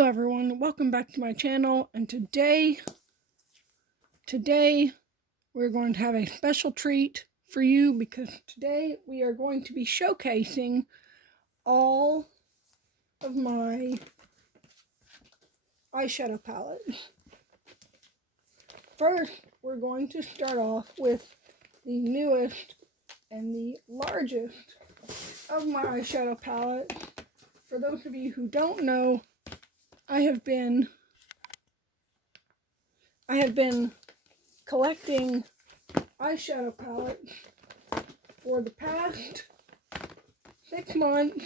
Hello everyone, welcome back to my channel, and today we're going to have a special treat for you because today we are going to be showcasing all of my eyeshadow palettes. First, we're going to start off with the newest and the largest of my eyeshadow palettes. For those of you who don't know, I have been collecting eyeshadow palettes for the past 6 months,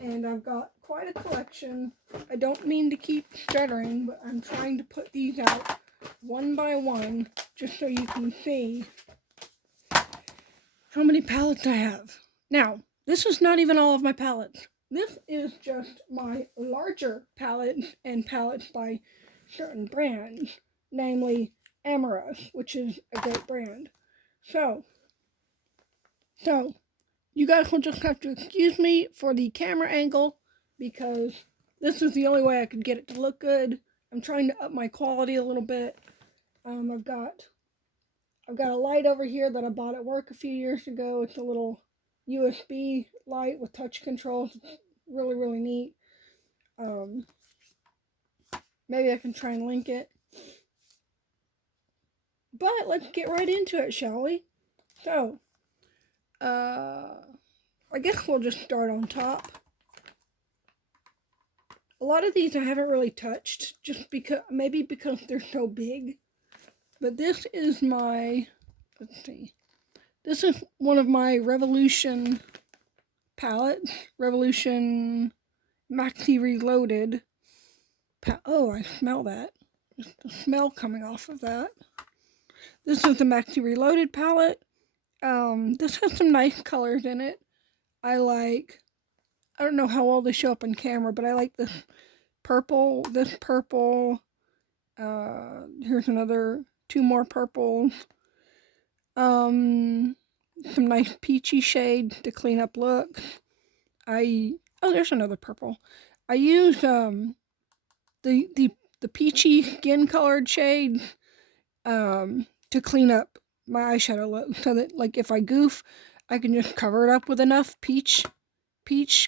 and I've got quite a collection. I don't mean to keep stuttering, but I'm trying to put these out one by one just so you can see how many palettes I have. Now, this is not even all of my palettes. This is just my larger palettes and palettes by certain brands, namely Amaros, which is a great brand. So you guys will just have to excuse me for the camera angle because this is the only way I could get it to look good. I'm trying to up my quality a little bit. I've got a light over here that I bought at work a few years ago. It's a little USB light with touch controls. It's really, really neat. Maybe I can try and link it. But let's get right into it, shall we? So, I guess we'll just start on top. A lot of these I haven't really touched, just because they're so big. But this is my, this is one of my Revolution palettes, Revolution Maxi Reloaded. Oh, I smell that. There's the smell coming off of that. This is the Maxi Reloaded palette. This has some nice colors in it. I don't know how well they show up on camera, but I like this purple. Here's another 2 more purples. Some nice peachy shades to clean up looks. There's another purple. I use the peachy skin colored shade to clean up my eyeshadow look, so that like if I goof, I can just cover it up with enough peach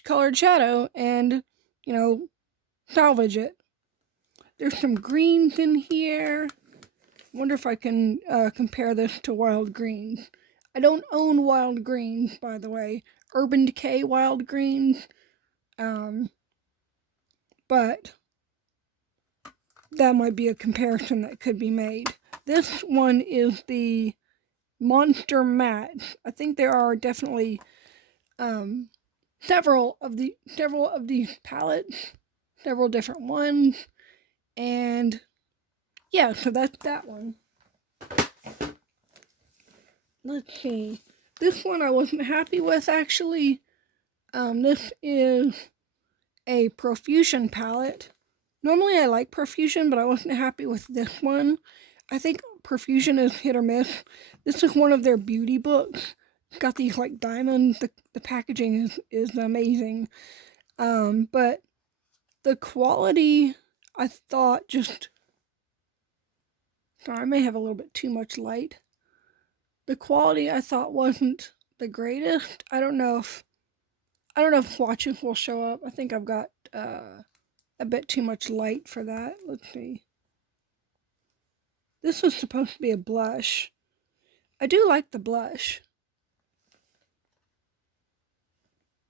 colored shadow and, you know, salvage it. There's some greens in here. Wonder if I can compare this to Wild Greens. I don't own Wild Greens, by the way. Urban Decay Wild Greens. But that might be a comparison that could be made. This one is the Monster Matte. I think there are definitely several of these palettes, several different ones, and yeah, so that's that one. Let's see. This one I wasn't happy with, actually. This is a Profusion palette. Normally I like Profusion, but I wasn't happy with this one. I think Profusion is hit or miss. This is one of their beauty books. It's got these like diamonds. The packaging is amazing. But the quality, I thought, just... Sorry, I may have a little bit too much light. The quality I thought wasn't the greatest. I don't know if swatches will show up. I think I've got a bit too much light for that. Let's see. This was supposed to be a blush. I do like the blush.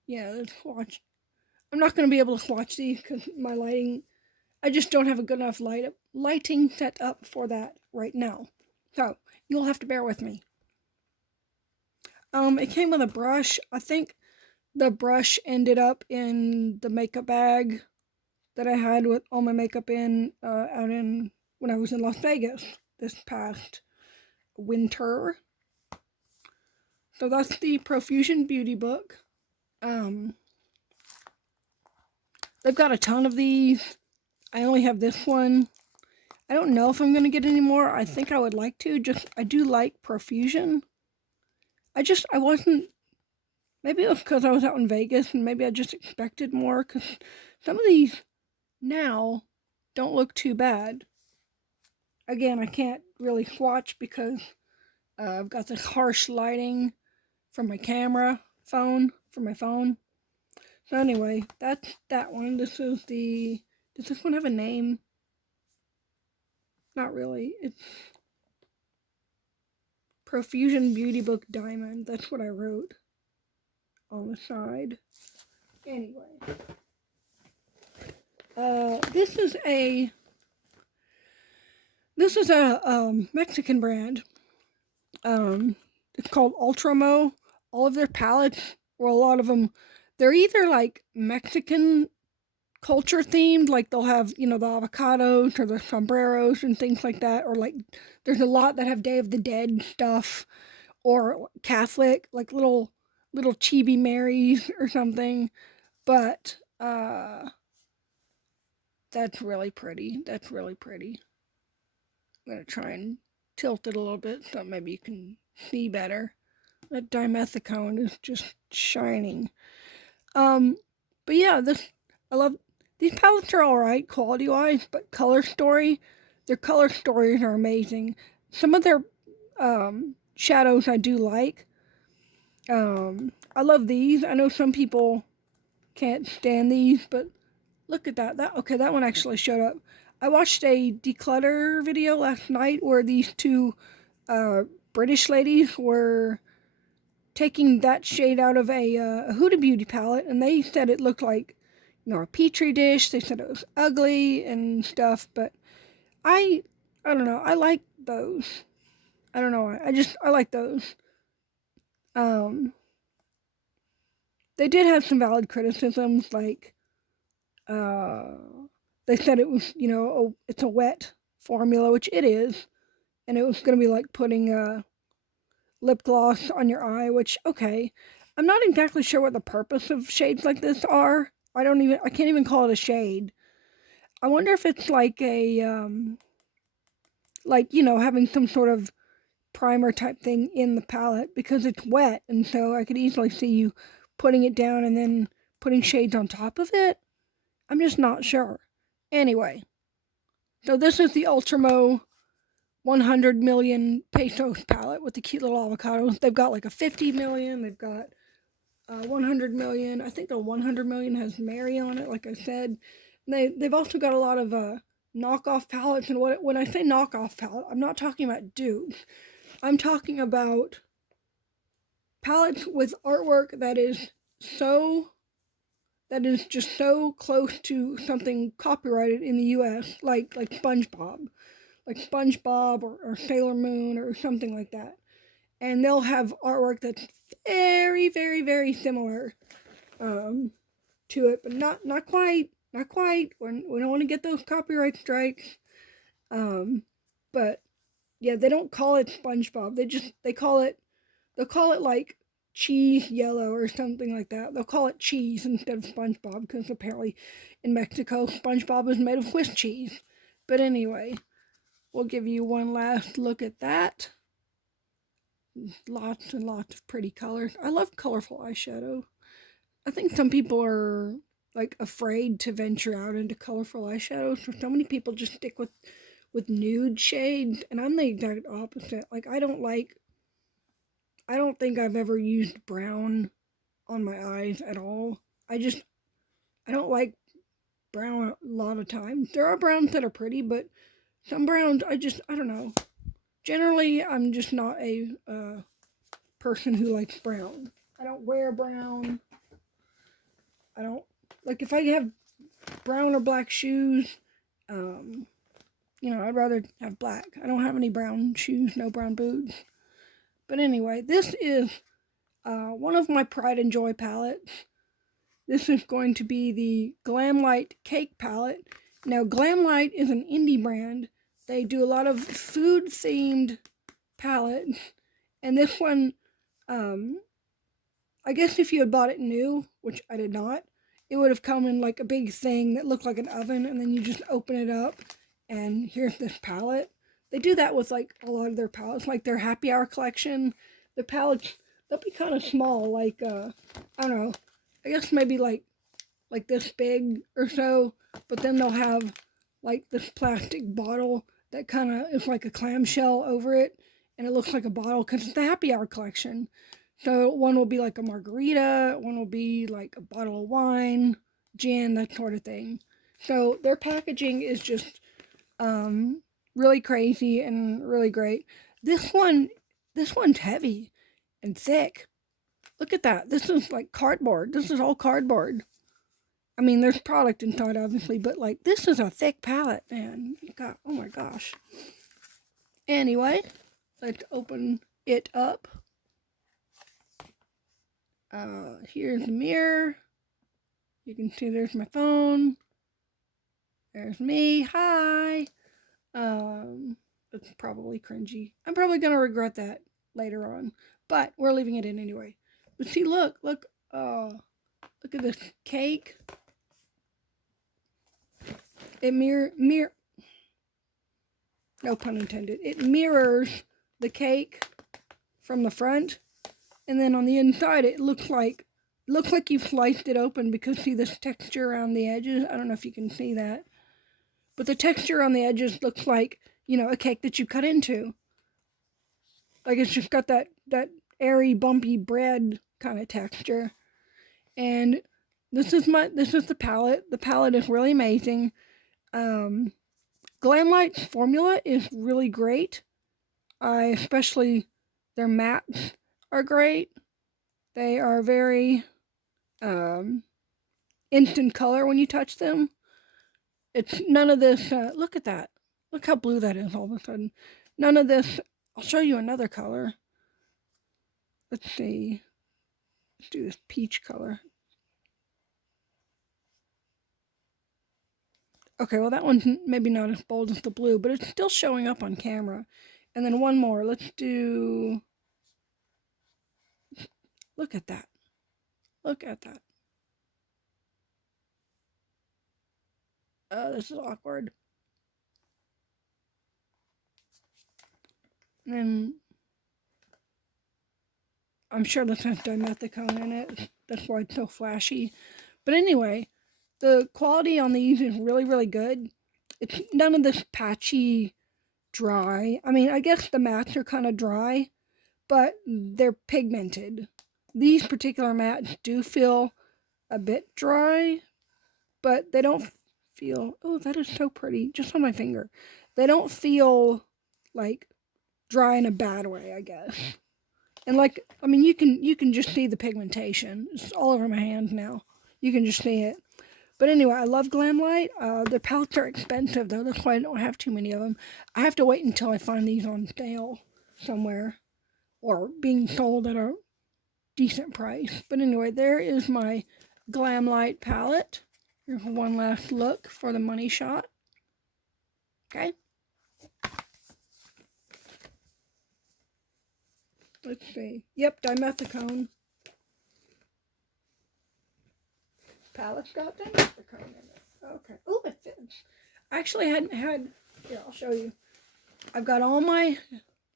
Yeah, let's swatch. I'm not going to be able to swatch these because my lighting... I just don't have a good enough lighting set up for that right now. So, you'll have to bear with me. It came with a brush. I think the brush ended up in the makeup bag that I had with all my makeup in when I was in Las Vegas this past winter. So that's the Profusion Beauty book. They've got a ton of these. I only have this one. I don't know if I'm going to get any more. I think I would like to. I do like Profusion. I wasn't... Maybe it was because I was out in Vegas, and maybe I just expected more, because some of these now don't look too bad. Again, I can't really swatch because I've got this harsh lighting from my camera phone, from my phone. So anyway, that's that one. This is the, does this one have a name? Not really. It's Profusion Beauty Book Diamond. That's what I wrote on the side. Anyway. This is a Mexican brand. It's called Ultramo. All of their palettes, or a lot of them, they're either like Mexican culture themed, like they'll have, the avocados or the sombreros and things like that, or like there's a lot that have Day of the Dead stuff, or Catholic, like little chibi Marys or something. But that's really pretty. That's really pretty. I'm gonna try and tilt it a little bit so maybe you can see better. That dimethicone is just shining. But yeah, I love these palettes are alright quality wise, but their color stories are amazing. Some of their shadows I do like. I love these. I know some people can't stand these, but look at that. That one actually showed up. I watched a declutter video last night where these two British ladies were taking that shade out of a Huda Beauty palette, and they said it looked like, a petri dish. They said it was ugly and stuff, but I don't know. I like those. I don't know why. I like those. They did have some valid criticisms, like they said it was, it's a wet formula, which it is, and it was going to be like putting a lip gloss on your eye, which, okay. I'm not exactly sure what the purpose of shades like this are. I can't even call it a shade. I wonder if it's like a, having some sort of primer type thing in the palette, because it's wet, and so I could easily see you putting it down and then putting shades on top of it. I'm just not sure. Anyway, so this is the Ultramo 100 million pesos palette with the cute little avocados. They've got like a 50 million, they've got 100 million. I think the 100 million has Mary on it, like I said. They've also got a lot of knockoff palettes, and when I say knockoff palette, I'm not talking about dupes. I'm talking about palettes with artwork that is just so close to something copyrighted in the US, like SpongeBob. Like SpongeBob or Sailor Moon or something like that. And they'll have artwork that's very, very, very similar to it, but not quite. Not quite. We don't want to get those copyright strikes. But yeah, they don't call it SpongeBob. They'll call it like cheese yellow or something like that. They'll call it cheese instead of SpongeBob, because apparently in Mexico SpongeBob is made of Swiss cheese. But anyway, we'll give you one last look at that. Lots and lots of pretty colors. I love colorful eyeshadow. I think some people are like afraid to venture out into colorful eyeshadows. So many people just stick with nude shades, and I'm the exact opposite. Like I don't think I've ever used brown on my eyes at all. I don't like brown a lot of times. There are browns that are pretty, but some browns I don't know. Generally, I'm just not a person who likes brown. I don't wear brown. I don't, like, if I have brown or black shoes, I'd rather have black. I don't have any brown shoes, no brown boots. But anyway, this is one of my Pride and Joy palettes. This is going to be the Glamlight Cake palette. Now, Glamlight is an indie brand. They do a lot of food-themed palettes. And this one, I guess if you had bought it new, which I did not, it would have come in like a big thing that looked like an oven, and then you just open it up, and here's this palette. They do that with like a lot of their palettes, like their happy hour collection. The palettes, they'll be kind of small, like, I don't know, I guess maybe like like this big or so, but then they'll have like this plastic bottle that kind of is like a clamshell over it, and it looks like a bottle because it's the happy hour collection. So one will be like a margarita, one will be like a bottle of wine, gin, that sort of thing. So their packaging is just really crazy and really great. This one's heavy and thick. Look at that. This is like cardboard. This is all cardboard. I mean, there's product inside, obviously, but like this is a thick palette, man. God, oh my gosh. Anyway, let's open it up. Here's the mirror. You can see there's my phone. There's me. Hi. It's probably cringy. I'm probably gonna regret that later on, but we're leaving it in anyway. But see, look at this cake. It no pun intended. It mirrors the cake from the front, and then on the inside it looks like you've sliced it open because see this texture around the edges. I don't know if you can see that, but the texture on the edges looks like, you know, a cake that you cut into. Like it's just got that airy, bumpy bread kind of texture. And this is the palette. The palette is really amazing. Glamlight's formula is really great. Especially their mattes are great. They are very instant color when you touch them. It's none of this, look at that. Look how blue that is all of a sudden. None of this, I'll show you another color. Let's see. Let's do this peach color. Okay, well that one's maybe not as bold as the blue, but it's still showing up on camera. And then one more. Let's do... Look at that. Look at that. This is awkward. And I'm sure this has dimethicone in it. That's why it's so flashy. But anyway, the quality on these is really, really good. It's none of this patchy, dry. I mean, I guess the mattes are kind of dry, but they're pigmented. These particular mattes do feel a bit dry, but they don't feel, oh, that is so pretty, just on my finger. They don't feel like dry in a bad way, I guess. And like, I mean, you can just see the pigmentation. It's all over my hands now. You can just see it. But anyway, I love Glamlight. Their palettes are expensive though. That's why I don't have too many of them. I have to wait until I find these on sale somewhere or being sold at a decent price. But anyway, there is my Glamlight palette. Here's one last look for the money shot. Okay. Let's see. Yep, dimethicone. Palette's got dimethicone in it. Okay. Oh, it fits. I actually hadn't had... Here, I'll show you. I've got all my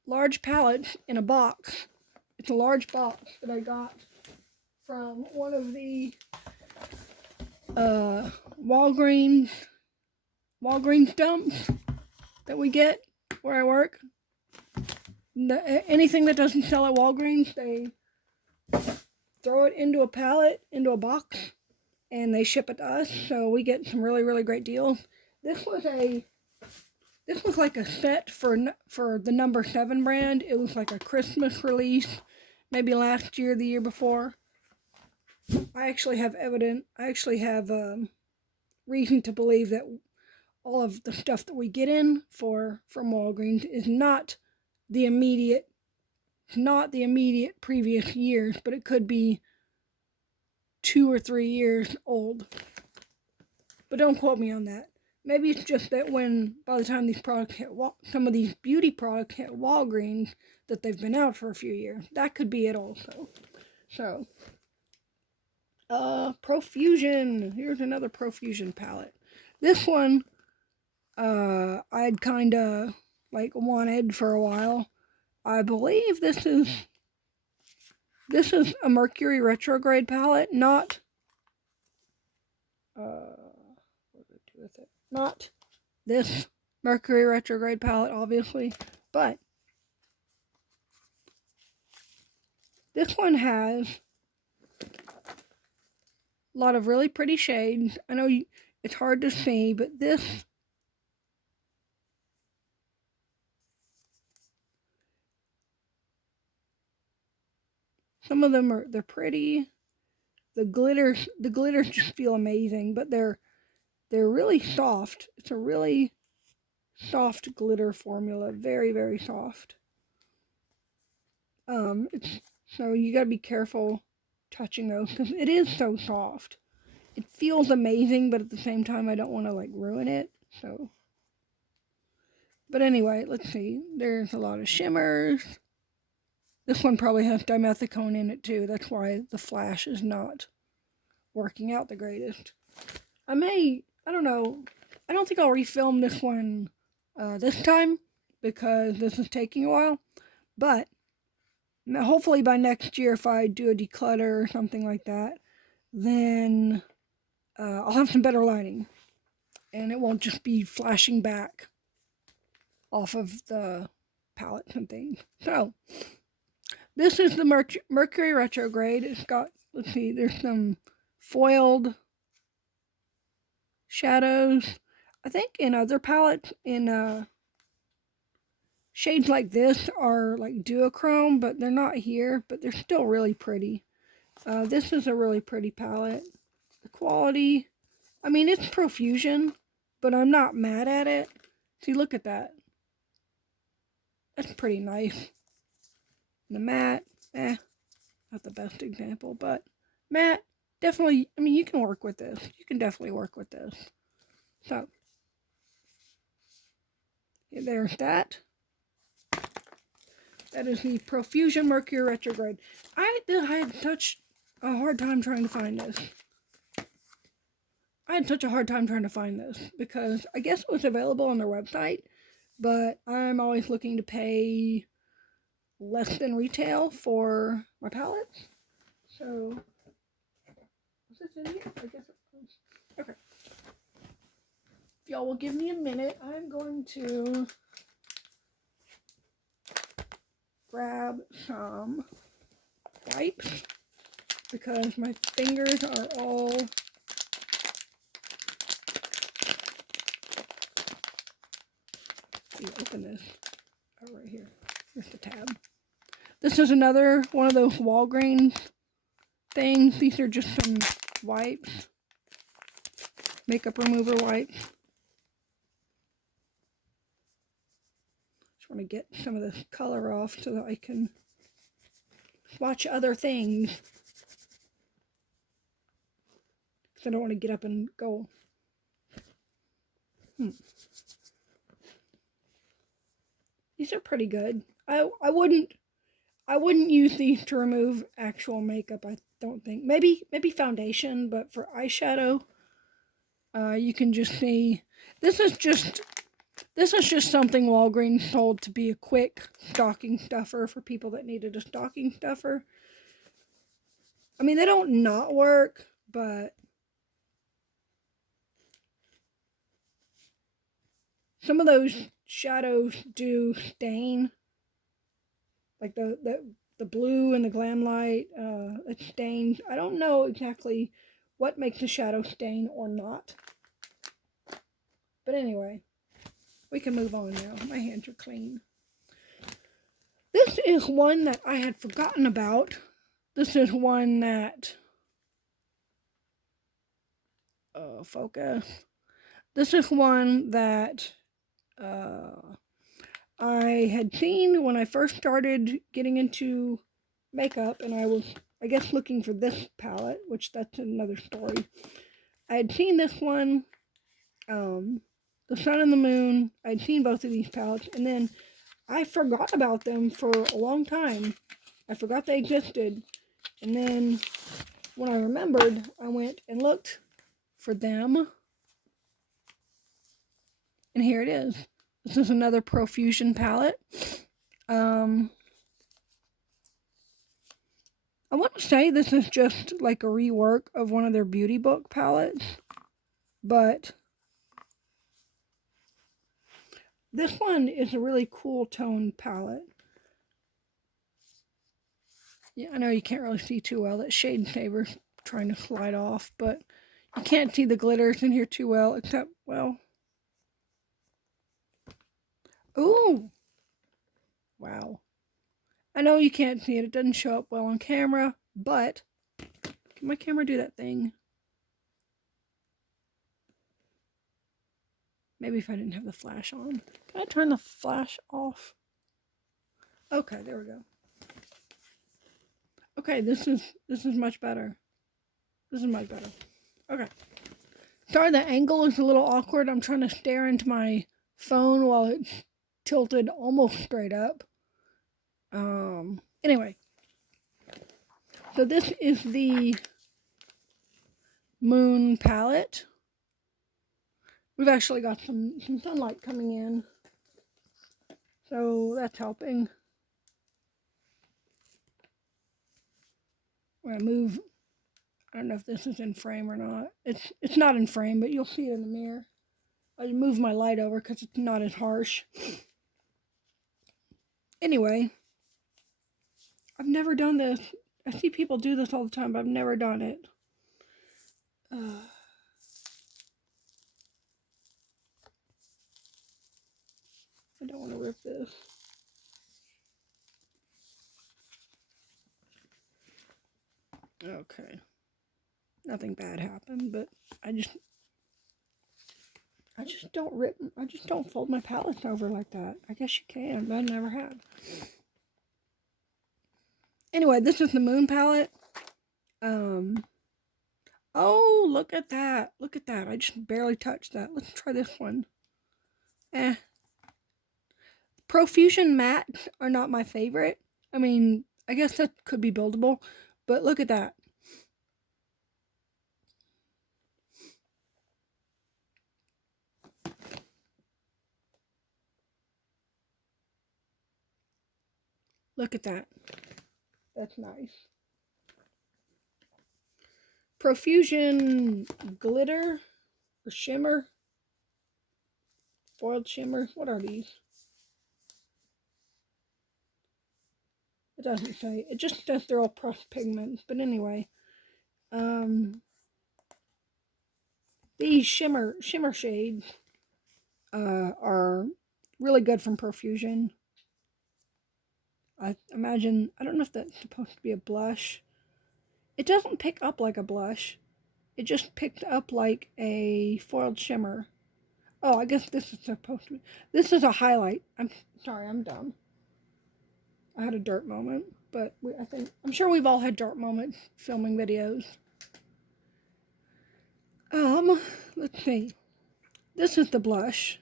large palettes in a box. It's a large box that I got from one of the Walgreens dumps that we get where I work. Anything that doesn't sell at Walgreens, they throw it into a pallet, into a box, and they ship it to us. So we get some really, really great deals. This was like a set for the number 7 brand. It was like a Christmas release, maybe last year, the year before. I actually have reason to believe that all of the stuff that we get in from Walgreens is not the immediate previous years, but it could be 2 or 3 years old. But don't quote me on that. Maybe it's just that by the time these products hit some of these beauty products hit Walgreens, that they've been out for a few years. That could be it also. So, Profusion. Here's another Profusion palette. This one, I'd kind of like wanted for a while. I believe this is a Mercury retrograde palette, not what do I do with it? Not this Mercury Retrograde palette, obviously, but this one has a lot of really pretty shades. I know it's hard to see, but some of them they're pretty. The glitters just feel amazing, but they're really soft. It's a really soft glitter formula, very, very soft. So you gotta be careful touching those because it is so soft. It feels amazing, but at the same time, I don't want to like ruin it. So, but anyway, let's see. There's a lot of shimmers. This one probably has dimethicone in it too. That's why the flash is not working out the greatest. I don't know. I don't think I'll refilm this one this time because this is taking a while. But hopefully by next year, if I do a declutter or something like that, then I'll have some better lighting. And it won't just be flashing back off of the palette and things. So, this is the Mercury Retrograde. It's got, let's see, there's some foiled shadows. I think in other palettes, in shades like this are like duochrome, but they're not here, but they're still really pretty. This is a really pretty palette. The quality, I mean, it's profusion, but I'm not mad at it. See, look at that. That's pretty nice. The matte, not the best example, but matte, definitely, I mean, you can work with this. You can definitely work with this. So, there's that. That is the Profusion Mercury Retrograde. I had such a hard time trying to find this. I had such a hard time trying to find this because I guess it was available on their website, but I'm always looking to pay less than retail for my palettes. So, is this in here? I guess it was. Okay. If y'all will give me a minute, I'm going to grab some wipes because my fingers are all open this. Oh, right here. Here's the tab. This is another one of those Walgreens things. These are just some wipes. Makeup remover wipes. Just want to get some of this color off so that I can watch other things. Because I don't want to get up and go. These are pretty good. I wouldn't use these to remove actual makeup, I don't think. Maybe foundation, but for eyeshadow, you can just see this is just something Walgreens told to be a quick stocking stuffer for people that needed a stocking stuffer. I mean, they don't not work, but some of those shadows do stain, like the blue and the glam light. It stains. I don't know exactly what makes a shadow stain or not, but anyway, we can move on now. My hands are clean. This is one that I had forgotten about. This is one that focus. This is one that I had seen when I first started getting into makeup, and I was, I guess, looking for this palette, which that's another story. I had seen this one, The Sun and the Moon. I'd seen both of these palettes, and then I forgot about them for a long time. I forgot they existed, and then when I remembered, I went and looked for them, and here it is. This is another Profusion palette. I want to say this is just like a rework of one of their beauty book palettes. But this one is a really cool tone palette. Yeah, I know you can't really see too well. That shade saber's trying to slide off, but you can't see the glitters in here too well, except, well. Ooh! Wow. I know you can't see it. It doesn't show up well on camera, but can my camera do that thing? Maybe if I didn't have the flash on. Can I turn the flash off? Okay, there we go. Okay, this is much better. This is much better. Okay. Sorry, the angle is a little awkward. I'm trying to stare into my phone while it's tilted almost straight up. Anyway. So this is the Moon palette. We've actually got some sunlight coming in. So that's helping. I'm gonna move. I don't know if this is in frame or not. It's not in frame, but you'll see it in the mirror. I move my light over because it's not as harsh. Anyway, I've never done this. I see people do this all the time, but I've never done it. I don't want to rip this. Okay. Nothing bad happened, but I just don't fold my palettes over like that. I guess you can, but I never have. Anyway, this is the Moon palette. Oh, look at that. Look at that. I just barely touched that. Let's try this one. Profusion mattes are not my favorite. I mean, I guess that could be buildable, but look at that. Look at that. That's nice. Profusion glitter or shimmer. Foiled shimmer. What are these? It doesn't say. It just says they're all pressed pigments. But anyway. These shimmer shades are really good from Profusion. I imagine, I don't know if that's supposed to be a blush. It doesn't pick up like a blush. It just picked up like a foiled shimmer. Oh, I guess this is supposed to be. This is a highlight. I'm sorry, I'm dumb. I had a dirt moment, but I'm sure we've all had dirt moments filming videos. Let's see. This is the blush.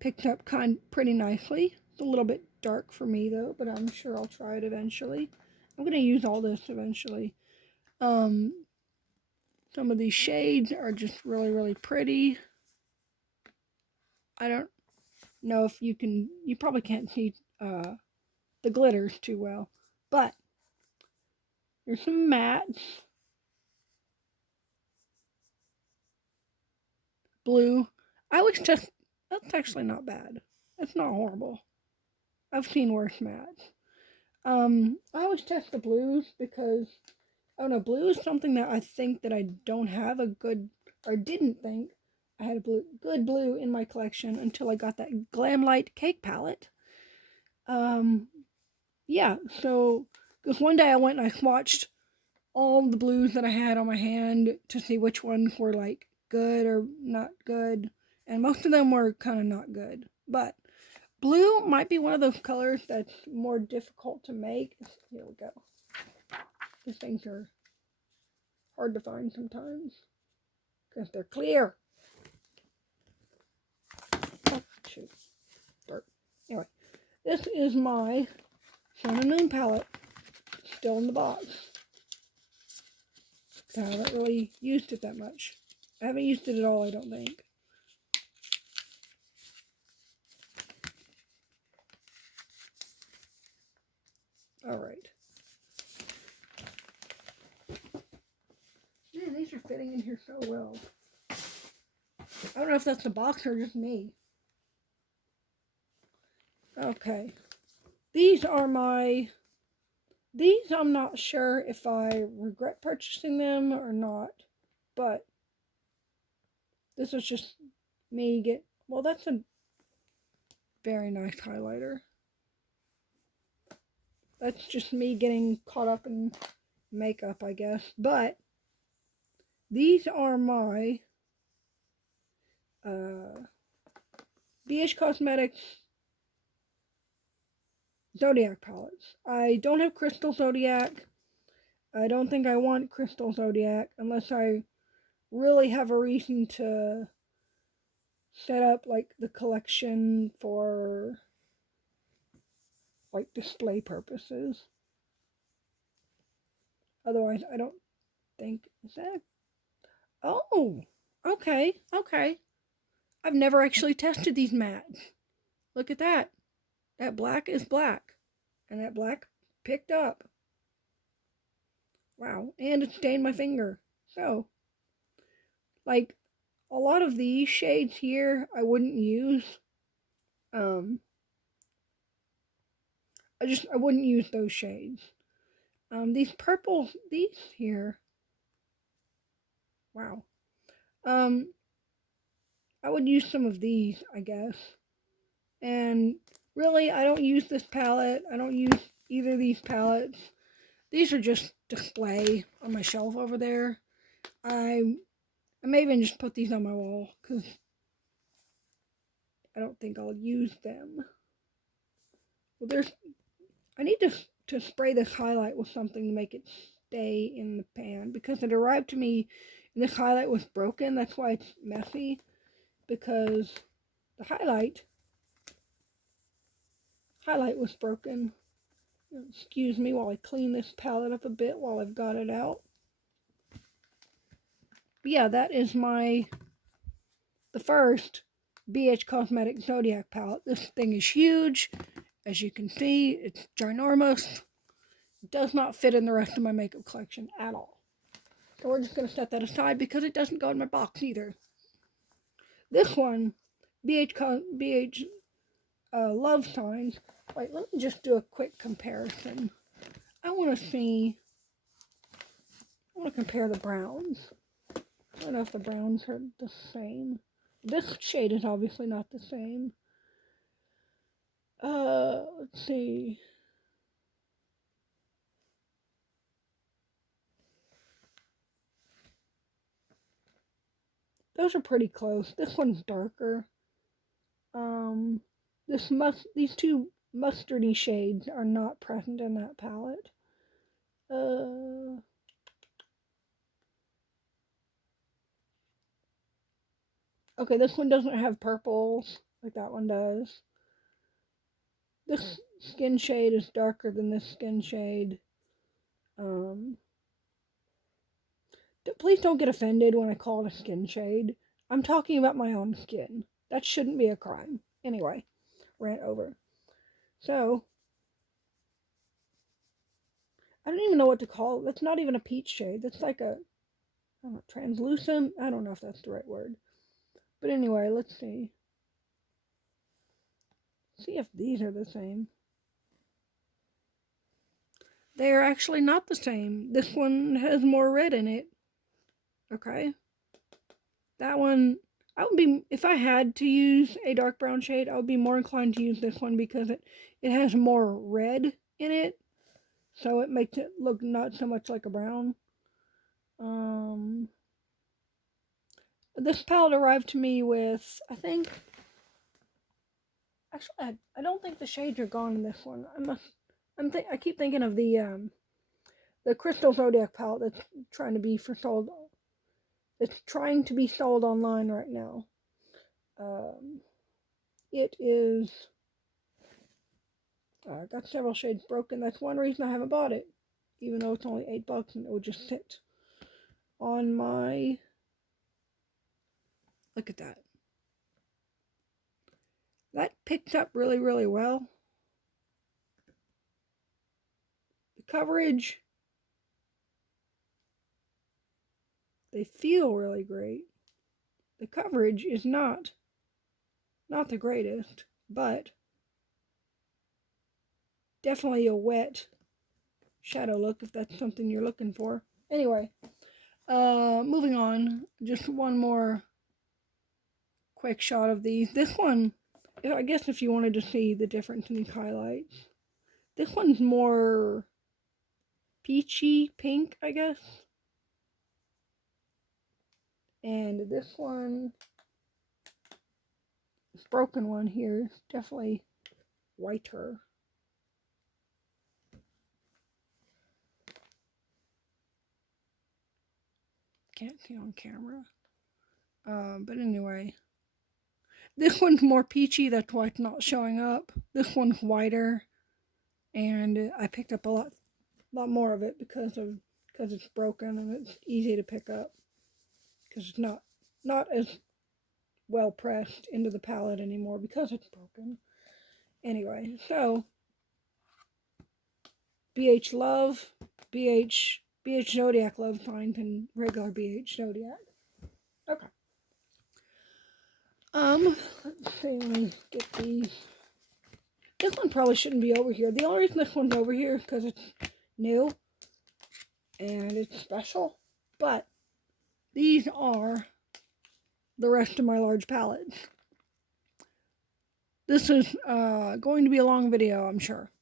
Picked up pretty nicely. It's a little bit dark for me though, but I'm sure I'll try it eventually. I'm gonna use all this eventually. Some of these shades are just really, really pretty. I don't know if you probably can't see the glitters too well, but there's some mattes. Blue. That's actually not bad. That's not horrible. I've seen worse mattes. I always test the blues because, I don't know, blue is something that I think that I don't have didn't think I had a good blue in my collection until I got that Glam Light cake palette. Yeah, so, because one day I went and I swatched all the blues that I had on my hand to see which ones were like good or not good, and most of them were kind of not good, but blue might be one of those colors that's more difficult to make. Here we go. These things are hard to find sometimes because they're clear. Oh, shoot. Dirt. Anyway, this is my Sun and Moon palette. Still in the box. I haven't really used it that much. I haven't used it at all, I don't think. Alright. Man, these are are fitting in here so well. I don't know if that's the box or just me. Okay. These are my... These I'm not sure if I regret purchasing them or not. But this is just me get... Well, that's a very nice highlighter. That's just me getting caught up in makeup, I guess. But these are my BH Cosmetics Zodiac palettes. I don't have Crystal Zodiac. I don't think I want Crystal Zodiac unless I really have a reason to set up like the collection for like display purposes. Otherwise, I don't think... Is that... Oh! Okay, okay. I've never actually tested these mattes. Look at that. That black is black. And that black picked up. Wow. And it stained my finger. So, like, a lot of these shades here I wouldn't use. I wouldn't use those shades. These purples, these here. Wow. I would use some of these, I guess. And really, I don't use this palette. I don't use either of these palettes. These are just display on my shelf over there. I may even just put these on my wall because I don't think I'll use them. Well, I need to spray this highlight with something to make it stay in the pan because it arrived to me and this highlight was broken. That's why it's messy, because the highlight was broken. Excuse me while I clean this palette up a bit while I've got it out. But yeah, that is the first BH Cosmetics Zodiac palette. This thing is huge. As you can see, it's ginormous. It does not fit in the rest of my makeup collection at all. So we're just going to set that aside because it doesn't go in my box either. This one, BH Love Signs. Wait, let me just do a quick comparison. I want to compare the browns. I don't know if the browns are the same. This shade is obviously not the same. Let's see. Those are pretty close. This one's darker. These two mustardy shades are not present in that palette. Okay, this one doesn't have purples like that one does. This skin shade is darker than this skin shade. Please don't get offended when I call it a skin shade. I'm talking about my own skin. That shouldn't be a crime. Anyway, rant over. So, I don't even know what to call it. That's not even a peach shade. That's like a, I don't know, translucent? I don't know if that's the right word. But anyway, let's see. See if these are the same. They are actually not the same. This one has more red in it. Okay. That one, if I had to use a dark brown shade, I would be more inclined to use this one because it has more red in it. So it makes it look not so much like a brown. This palette arrived to me with, I think, actually, I don't think the shades are gone in this one. I keep thinking of the Crystal Zodiac palette that's trying to be sold. It's trying to be sold online right now. It is. I got several shades broken. That's one reason I haven't bought it, even though it's only $8 and it would just sit on my. Look at that. That picked up really, really well. The They feel really great. The coverage is not the greatest, but definitely a wet shadow look if that's something you're looking for. Anyway, moving on. Just one more quick shot of these. This one, I guess if you wanted to see the difference in these highlights, this one's more peachy pink, I guess. And this one, this broken one here, is definitely whiter. Can't see on camera. But anyway, this one's more peachy, that's why it's not showing up. This one's whiter, and I picked up a lot more of it because it's broken and it's easy to pick up because it's not as well pressed into the palette anymore because it's broken. Anyway, so BH Love, BH Zodiac Love Signs, and regular BH Zodiac. Okay. Let's see, let me get these. This one probably shouldn't be over here. The only reason this one's over here is because it's new and it's special. But these are the rest of my large palettes. This is going to be a long video, I'm sure.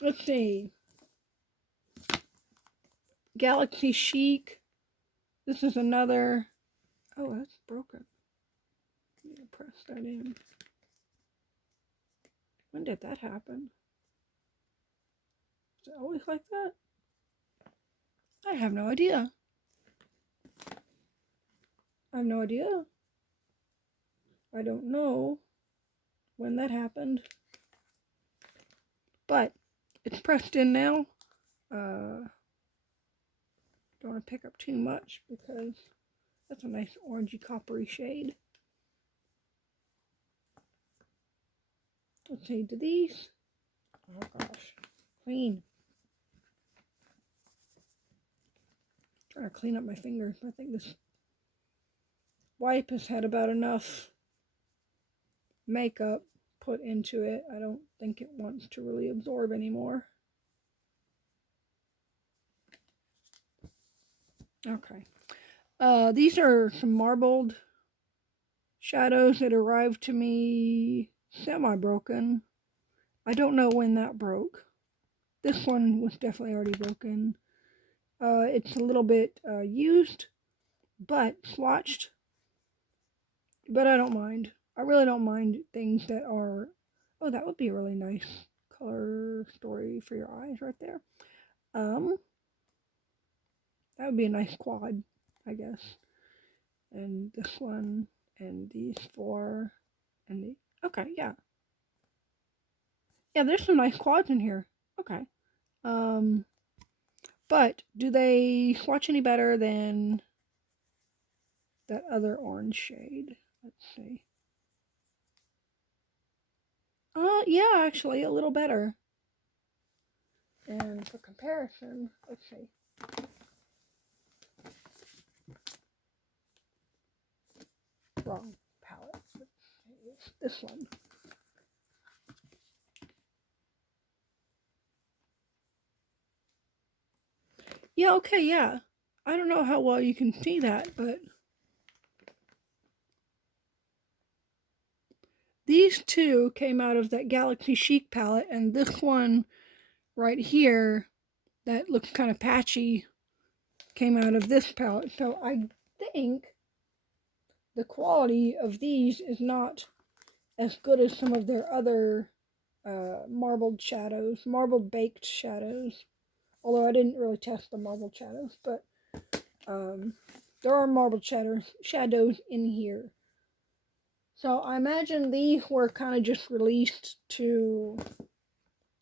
Let's see. Galaxy Chic. This is another. Oh, that's broken. I'm going to press that in. When did that happen? Is it always like that? I have no idea. I have no idea. I don't know when that happened. But it's pressed in now. Don't want to pick up too much because that's a nice orangey coppery shade. Let's see, do these? Oh gosh, clean. Trying to clean up my fingers. I think this wipe has had about enough makeup put into it. I don't think it wants to really absorb anymore. Okay. These are some marbled shadows that arrived to me semi-broken. I don't know when that broke. This one was definitely already broken. It's a little bit used, but swatched. But I don't mind. I really don't mind things that are... Oh, that would be a really nice color story for your eyes right there. That would be a nice quad, I guess. And this one, and these four, and the... Okay, yeah. Yeah, there's some nice quads in here. Okay. But do they swatch any better than that other orange shade? Let's see. Yeah, actually, a little better. And for comparison, let's see. Wrong palette. Let's see. It's this one. Yeah, okay, yeah. I don't know how well you can see that, but these two came out of that Galaxy Chic palette, and this one right here that looks kind of patchy came out of this palette. So I think the quality of these is not as good as some of their other marbled shadows, marbled baked shadows. Although I didn't really test the marbled shadows, but there are marbled shadows in here. So I imagine these were kind of just released to,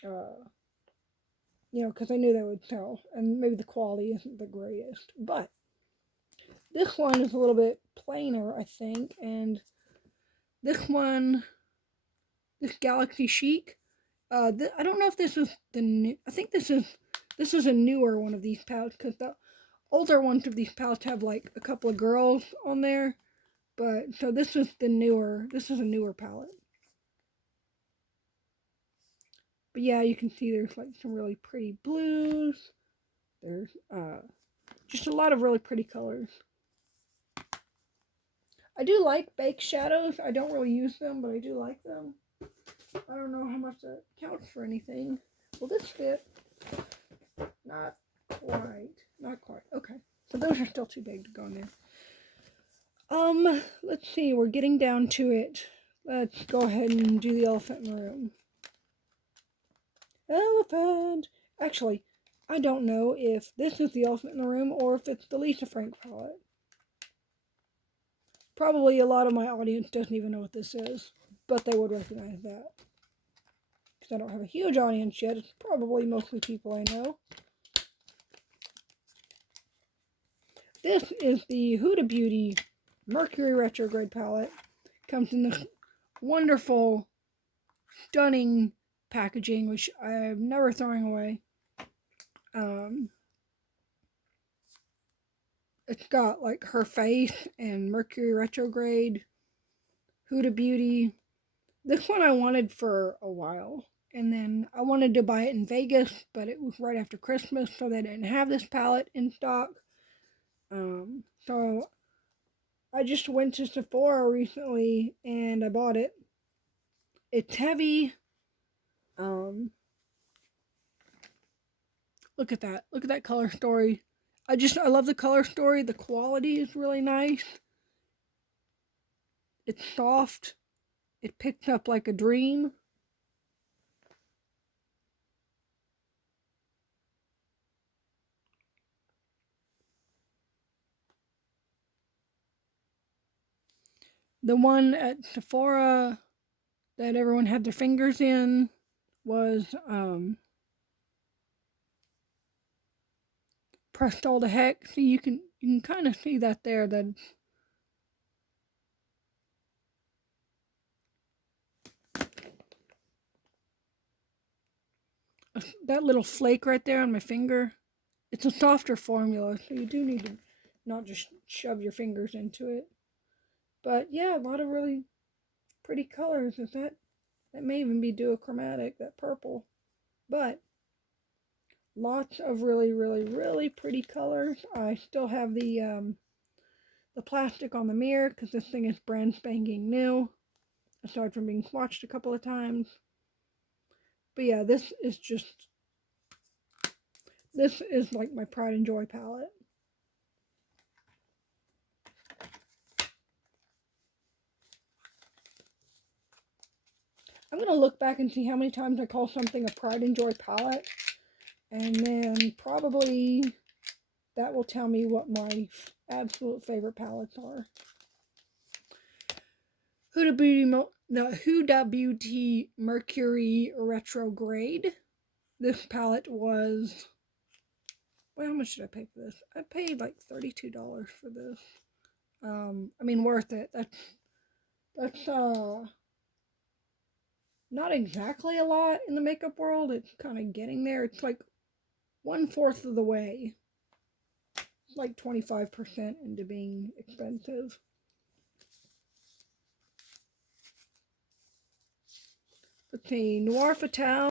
you know, because I knew they would sell, and maybe the quality isn't the greatest. But this one is a little bit plainer, I think, and this one, this Galaxy Chic, I don't know if this is the new. I think this is a newer one of these palettes because the older ones of these palettes have like a couple of girls on there. But, so this is a newer palette. But yeah, you can see there's like some really pretty blues. There's just a lot of really pretty colors. I do like baked shadows. I don't really use them, but I do like them. I don't know how much that counts for anything. Will this fit? Not quite. Okay. So those are still too big to go in there. Let's see. We're getting down to it. Let's go ahead and do the elephant in the room. Elephant! Actually, I don't know if this is the elephant in the room or if it's the Lisa Frank palette. Probably a lot of my audience doesn't even know what this is, but they would recognize that. Because I don't have a huge audience yet. It's probably mostly people I know. This is the Huda Beauty Mercury Retrograde palette. Comes in this wonderful, stunning packaging, which I'm never throwing away. It's got like her face and Mercury Retrograde, Huda Beauty. This one I wanted for a while, and then I wanted to buy it in Vegas, but it was right after Christmas, so they didn't have this palette in stock. So I just went to Sephora recently and I bought it. It's heavy. Look at that. Look at that color story. I love the color story. The quality is really nice. It's soft. It picks up like a dream. The one at Sephora that everyone had their fingers in was pressed all to heck. See, you can kind of see that there. That little flake right there on my finger. It's a softer formula, so you do need to not just shove your fingers into it. But yeah, a lot of really pretty colors. That may even be duochromatic, that purple. But lots of really, really, really pretty colors. I still have the plastic on the mirror because this thing is brand spanking new, aside from being swatched a couple of times. But yeah, this is like my pride and joy palette. I'm going to look back and see how many times I call something a pride and joy palette. And then probably that will tell me what my absolute favorite palettes are. Huda Beauty Mercury Retrograde. This palette was, well, how much did I pay for this? I paid like $32 for this. I mean, worth it. That's not exactly a lot in the makeup world. It's kind of getting there. It's like 1/4 of the way. It's like 25% into being expensive. Let's see, Noir Fatale.